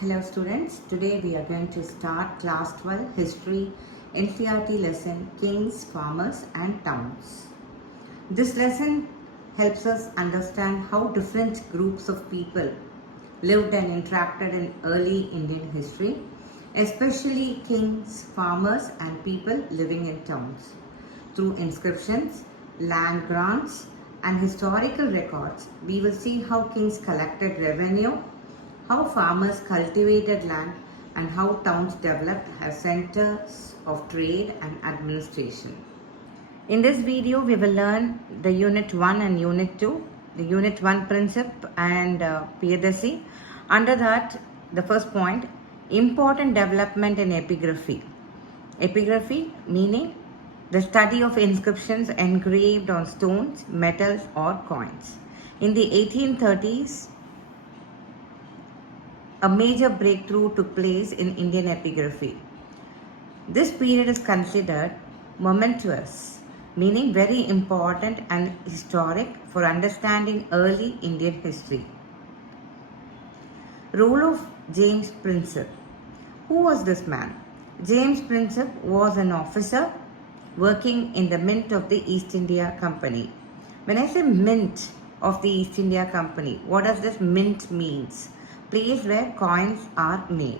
Hello students, today we are going to start class 12 history NCERT lesson Kings, Farmers and Towns. This lesson helps us understand how different groups of people lived and interacted in early Indian history, especially kings, farmers and people living in towns. Through inscriptions, land grants and historical records, we will see how kings collected revenue, how farmers cultivated land, and how towns developed as centers of trade and administration. In this video, we will learn the Unit 1 and Unit 2, the Unit 1 Prinsep and Piyadassi. Under that, the first point, important development in epigraphy. Epigraphy meaning the study of inscriptions engraved on stones, metals or coins. In the 1830s, a major breakthrough took place in Indian epigraphy. This period is considered momentous, meaning very important and historic for understanding early Indian history. Role of James Prinsep. Who was this man? James Prinsep was an officer working in the Mint of the East India Company. When I say Mint of the East India Company, what does this mint means? Place where coins are made.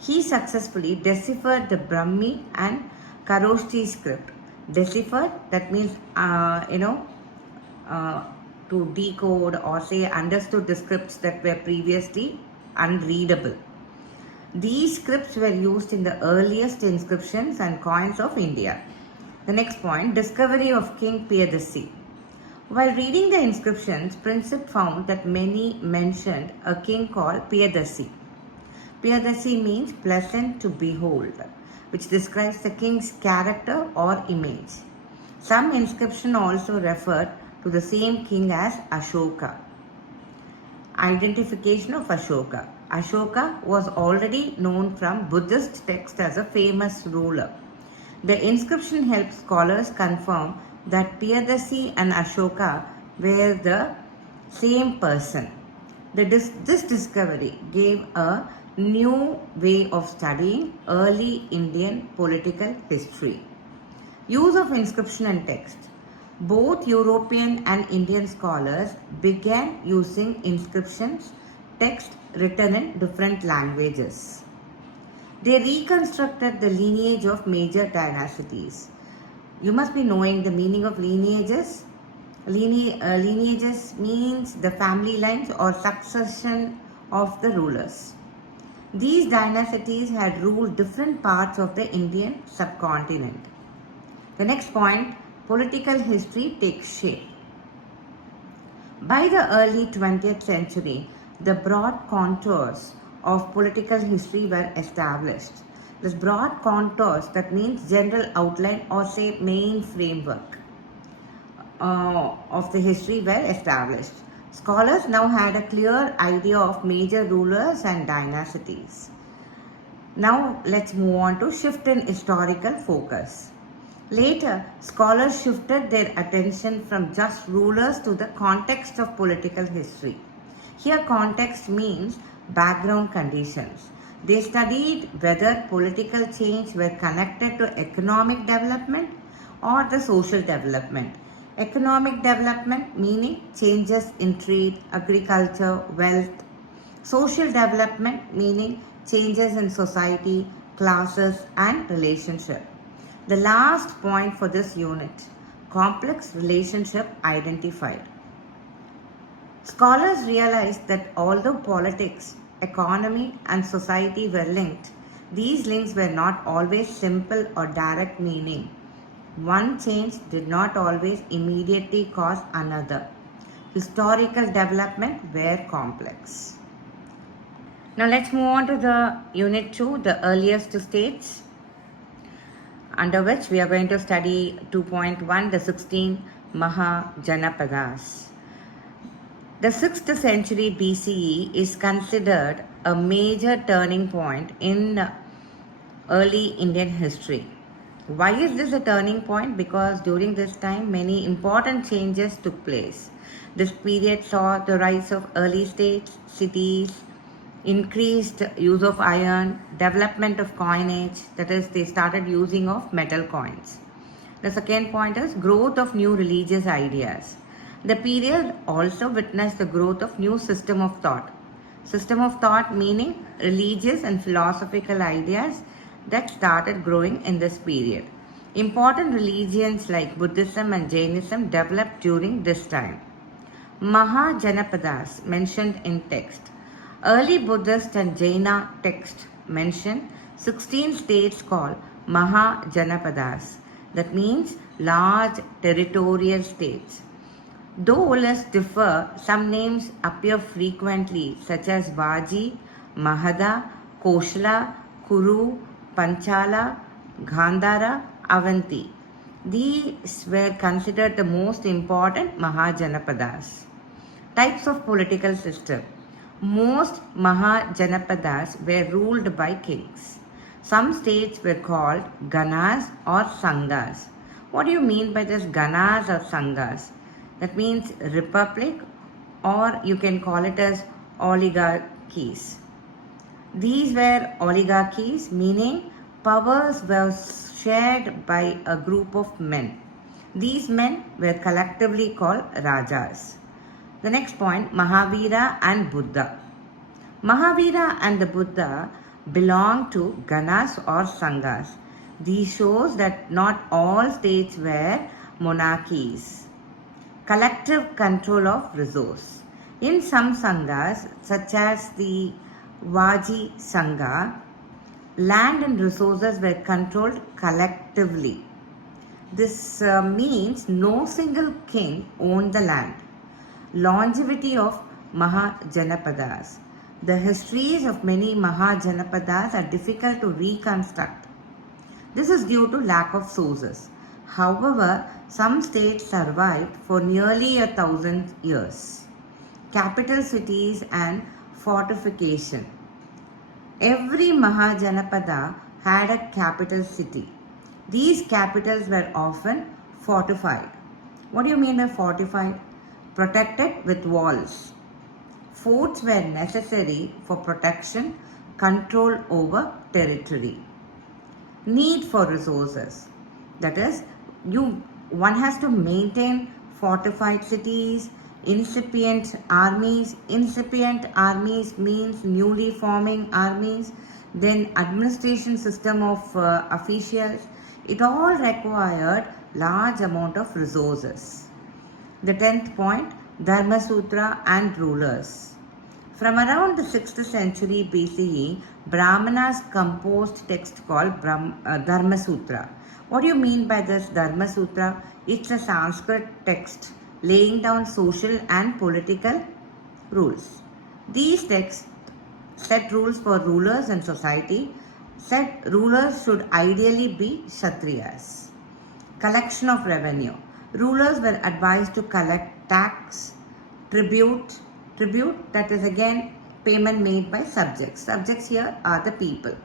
He successfully deciphered the Brahmi and Kharoshthi script. Deciphered, that means to decode or say understood the scripts that were previously unreadable. These scripts were used in the earliest inscriptions and coins of India. The next point, discovery of King Piyadassi. While reading the inscriptions, Prinsep found that many mentioned a king called Piyadassi. Piyadassi means pleasant to behold, which describes the king's character or image. Some inscription also referred to the same king as Ashoka. Identification of Ashoka. Ashoka was already known from Buddhist texts as a famous ruler. The inscription helps scholars confirm that Piyadassi and Ashoka were the same person. This discovery gave a new way of studying early Indian political history. Use of inscription and text. Both European and Indian scholars began using inscriptions, text written in different languages. They reconstructed the lineage of major dynasties. You must be knowing the meaning of lineages. Lineages means the family lines or succession of the rulers. These dynasties had ruled different parts of the Indian subcontinent. The next point, political history takes shape. By the early 20th century, the broad contours of political history were established. This broad contours, that means general outline or say main framework of the history were established. Scholars now had a clear idea of major rulers and dynasties. Now let's move on to shift in historical focus. Later, scholars shifted their attention from just rulers to the context of political history. Here context means background conditions. They studied whether political change were connected to economic development or the social development. Economic development meaning changes in trade, agriculture, wealth. Social development meaning changes in society, classes and relationship. The last point for this unit, complex relationship identified. Scholars realized that although politics, economy and society were linked, these links were not always simple or direct meaning. One change did not always immediately cause another. Historical development were complex. Now let's move on to the Unit 2, the earliest states, under which we are going to study 2.1, the 16 Janapadas. The 6th century BCE is considered a major turning point in early Indian history. Why is this a turning point? Because during this time many important changes took place. This period saw the rise of early states, cities, increased use of iron, development of coinage, that is, they started using of metal coins. The second point is growth of new religious ideas. The period also witnessed the growth of new system of thought. System of thought meaning religious and philosophical ideas that started growing in this period. Important religions like Buddhism and Jainism developed during this time. Janapadas mentioned in text. Early Buddhist and Jaina text mention 16 states called Janapadas. That means large territorial states. Though lists differ, some names appear frequently such as Vaji, Mahada, Koshala, Kuru, Panchala, Gandhara, Avanti. These were considered the most important Mahajanapadas. Types of political system. Most Mahajanapadas were ruled by kings. Some states were called Ganas or Sanghas. What do you mean by this Ganas or Sanghas? That means republic, or you can call it as oligarchies. These were oligarchies, meaning powers were shared by a group of men. These men were collectively called Rajas. The next point, Mahavira and Buddha. Mahavira and the Buddha belong to Ganas or Sanghas. This shows that not all states were monarchies. Collective control of resource. In some Sanghas, such as the Vaji Sangha, land and resources were controlled collectively. This means no single king owned the land. Longevity of Mahajanapadas. The histories of many Mahajanapadas are difficult to reconstruct. This is due to lack of sources. However, some states survived for nearly 1,000 years. Capital cities and fortification. Every Mahajanapada had a capital city. These capitals were often fortified. What do you mean by fortified? Protected with walls. Forts were necessary for protection, control over territory. Need for resources. That is, one has to maintain fortified cities, incipient armies. Incipient armies means newly forming armies. Then administration system of officials. It all required large amount of resources. The 10th point, Dharma Sutra and rulers. From around the 6th century BCE, Brahmanas composed text called Dharma Sutra. What do you mean by this Dharma Sutra? It's a Sanskrit text laying down social and political rules. These texts set rules for rulers and society. Said rulers should ideally be Kshatriyas. Collection of revenue. Rulers were advised to collect tax, tribute, that is again payment made by subjects. Subjects here are the people.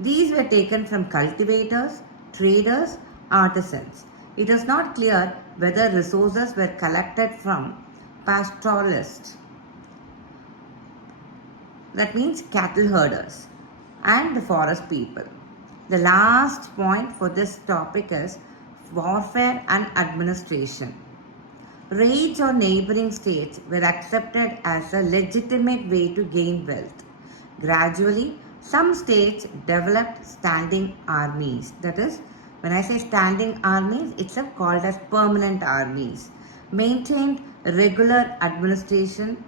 These were taken from cultivators, traders, artisans. It is not clear whether resources were collected from pastoralists, that means cattle herders, and the forest people. The last point for this topic is warfare and administration. Raids on neighboring states were accepted as a legitimate way to gain wealth. Gradually, some states developed standing armies. That is, when I say standing armies, it's called as permanent armies. Maintained regular administration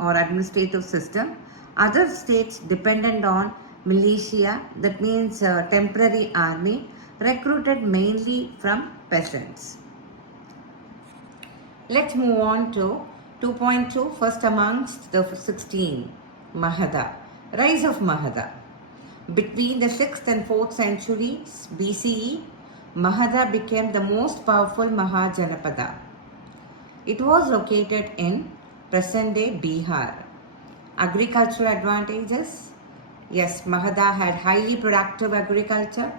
or administrative system. Other states depended on militia, that means temporary army, recruited mainly from peasants. Let's move on to 2.2, first amongst the 16, Mahada. Rise of Mahada. Between the 6th and 4th centuries BCE, Mahada became the most powerful Mahajanapada. It was located in present-day Bihar. Agricultural advantages. Yes, Mahada had highly productive agriculture.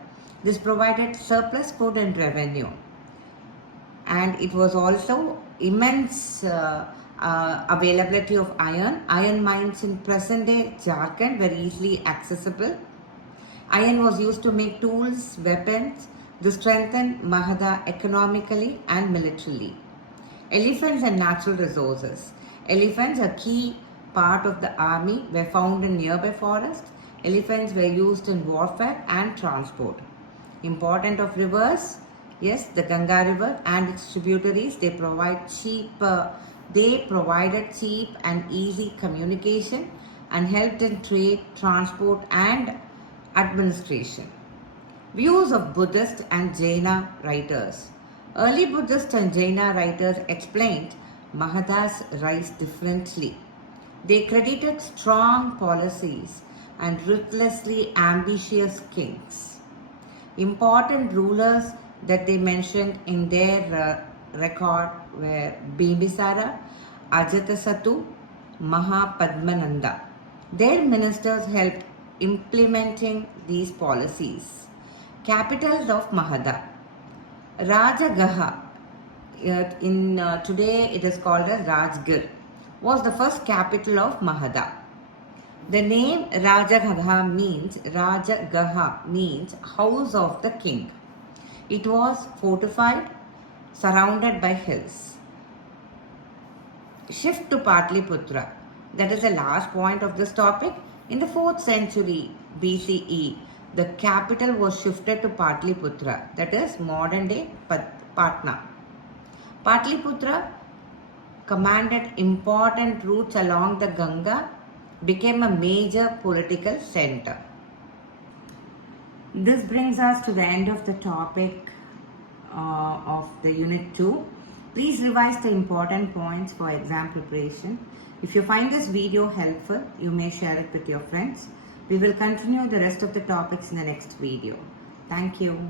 This provided surplus food and revenue. And it was also immense availability of iron. Iron mines in present day Jharkhand were easily accessible. Iron was used to make tools, weapons. This strengthened Magadha economically and militarily. Elephants and natural resources. Elephants, a key part of the army, were found in nearby forests. Elephants were used in warfare and transport. Important of rivers, yes, the Ganga River and its tributaries. They provided cheap and easy communication and helped in trade, transport, and administration. Views of Buddhist and Jaina writers. Early Buddhist and Jaina writers explained Magadha's rise differently. They credited strong policies and ruthlessly ambitious kings. Important rulers that they mentioned in their record were Bimbisara, Ajatasattu, Mahapadmananda. Their ministers helped implementing these policies. Capitals of Magadha. Rajagaha, today it is called as Rajgir, was the first capital of Magadha. The name Rajagaha means house of the king. It was fortified, surrounded by hills. Shift to Patliputra. That is the last point of this topic. In the 4th century BCE, the capital was shifted to Patliputra, that is modern day Patna. Patliputra commanded important routes along the Ganga, became a major political center. This brings us to the end of the topic of the Unit 2. Please revise the important points for exam preparation. If you find this video helpful, you may share it with your friends. We will continue the rest of the topics in the next video. Thank you.